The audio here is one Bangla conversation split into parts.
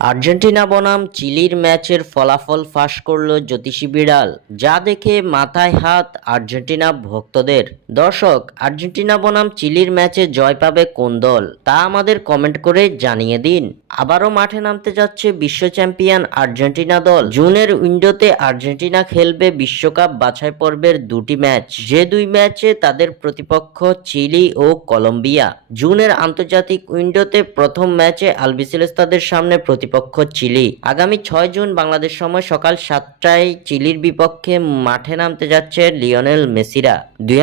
আর্জেন্টিনা বনাম চিলির ম্যাচের ফলাফল ফাঁস করল জ্যোতিষী বিড়াল, যা দেখে মাথায় হাত আর্জেন্টিনা ভক্তদের। দর্শক, আর্জেন্টিনা বনাম চিলির ম্যাচে জয় পাবে কোন দল, তা আমাদের কমেন্ট করে জানিয়ে দিন। আবারও মাঠে নামতে যাচ্ছে বিশ্ব চ্যাম্পিয়ন আর্জেন্টিনা দল। জুনের উইন্ডোতে আর্জেন্টিনা খেলবে বিশ্বকাপ বাছাই পর্বের দুটি ম্যাচ। যে দুই ম্যাচে তাদের প্রতিপক্ষ চিলি ও কলম্বিয়া। জুনের আন্তর্জাতিক উইন্ডোতে প্রথম ম্যাচে আলবিসেলেস তাদের সামনে প্রতিপক্ষ চিলি। আগামী ছয় জুন বাংলাদেশ সময় সকাল সাতটায় চিলির বিপক্ষে মাঠে নামতে যাচ্ছে লিওনেল মেসিরা। দুই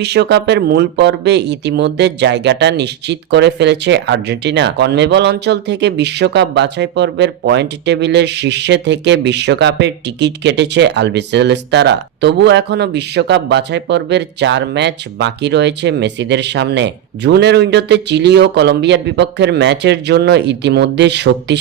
বিশ্বকাপের মূল পর্বে ইতিমধ্যে জায়গাটা নিশ্চিত করে ফেলেছে আর্জেন্টিনা। কনমেবল অঞ্চল থেকে বিশ্বকাপ বাছাই পর্বের পয়েন্ট টেবিলের শীর্ষে থেকে বিশ্বকাপের টিকিট কেটেছে আলবিসেলেস তারা তবু এখনও বিশ্বকাপ বাছাই পর্বের চার ম্যাচ বাকি রয়েছে মেসিদের সামনে। জুনের উইন্ডোতে চিলি ও কলম্বিয়ার বিপক্ষের ম্যাচের জন্য ইতিমধ্যে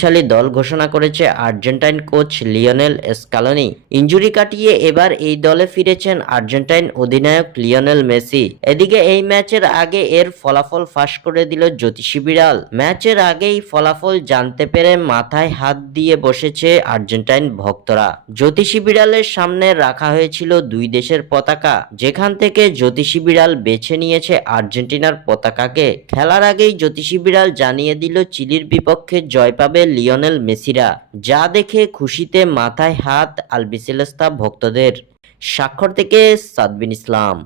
শক্তিশালী দল ঘোষণা করেছে Argentine coach Lionel Scaloni. Injury কাটিয়ে এবার এই দলে ফিরেছেন আর্জেন্টাইন অধিনায়ক লিওনেল মেসি। এদিকে এই ম্যাচের আগে এর ফলাফল ফাঁস করে দিল জ্যোতিষী বিড়াল। ম্যাচের আগেই ফলাফল জানতে পেরে মাথায় হাত দিয়ে বসেছে আর্জেন্টাইন ভক্তরা। জ্যোতিষী বিড়ালের সামনে রাখা হয়েছিল দুই দেশের পতাকা। যেখান থেকে জ্যোতিষী বিড়াল বেছে নিয়েছে আর্জেন্টিনার পতাকাকে। খেলার আগেই জ্যোতিষী বিড়াল জানিয়ে দিল, চিলির বিপক্ষে জয় পাবে লিওনেল মেসিরা যা দেখে খুশিতে মাথায় হাত আলবিসেলেস্তা ভক্তদের। স্বাক্ষর থেকে সাদবিন ইসলাম।